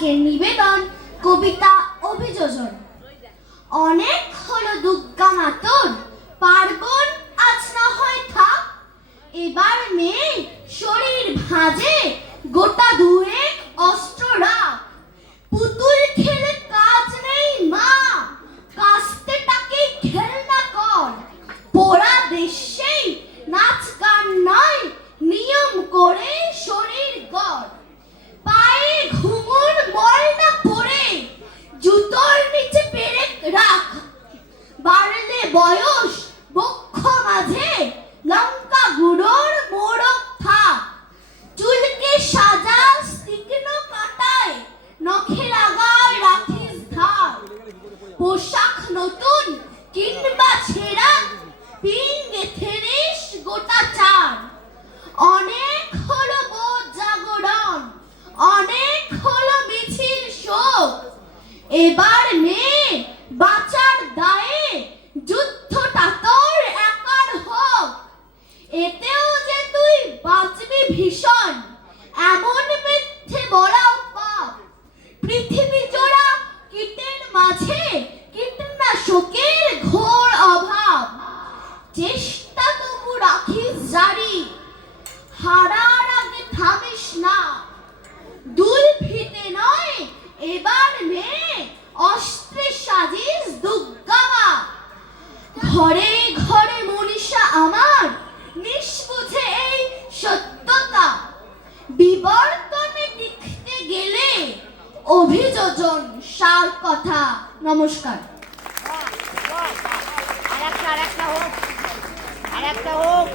আজকের নিবেদন কবিতা অভিযোজন। অনেক হলো দুর্গা মাতর পার্বণ, আজ না হয় থাক। এবার মেয়ে শরীর ভাঁজে গোটা দুয়েক অস্ত্র রাখ। পুতুল খেলে কাজ নেই মা, কাস্তে তাকে খেলনা কর। পোড়া দেশেই নাচ গান নয়, নিয়ম করে শরীর গড়। পায়ে ঘুঙুর ময়না পরে জুতোর নিচে পেরেক রাখ। বাড়লে বয়স বক্ষ মাঝে লঙ্কা গুঁড়োর মোড়ক থাক। চুলকে সাজা তীক্ষ্ণ কাঁটায়, নখে লাগায় রাখিস ধার। পোশাক নতুন কিংবা ছেঁড়া, পিন গেথে নিস গোটা চার। অনেক হলো বোধ জাগরণ, অনেক হলো মিছিল শোক। এবার মেয়ে বাঁচার দায়ে যুদ্ধটা তোর একার হোক। এতেও যে তুই বাঁচবি ভীষণ, এমন মিথ্যে বলাও পাপ। পৃথিবী জোড়া কীটের মাঝে কীটনাশকের ঘোর অভাব। চেষ্টা তবু রাখিস জারি, হারার আগে থামিস না। দুল ফিতে নয় এবার মেয়ে, অস্ত্রে সাজিস দুর্গা মা। ঘরে ঘরে মনীষা আমার, নিষ্বুঝে এই সত্যতা। বিবর্তনে লিখতে গেলে অভিযোজন সার কথা। নমস্কার। আরেকটা হোক।